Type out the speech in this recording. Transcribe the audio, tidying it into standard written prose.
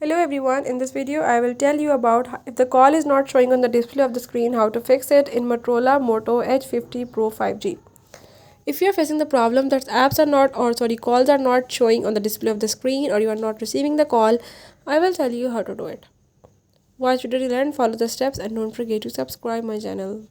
Hello everyone, in this video I will tell you about if the call is not showing on the display of the screen, how to fix it in Motorola Moto Edge 50 Pro 5G. If you are facing the problem that calls are not showing on the display of the screen, or you are not receiving the call, I will tell you how to do it. Watch video till end, follow the steps, and don't forget to subscribe my channel.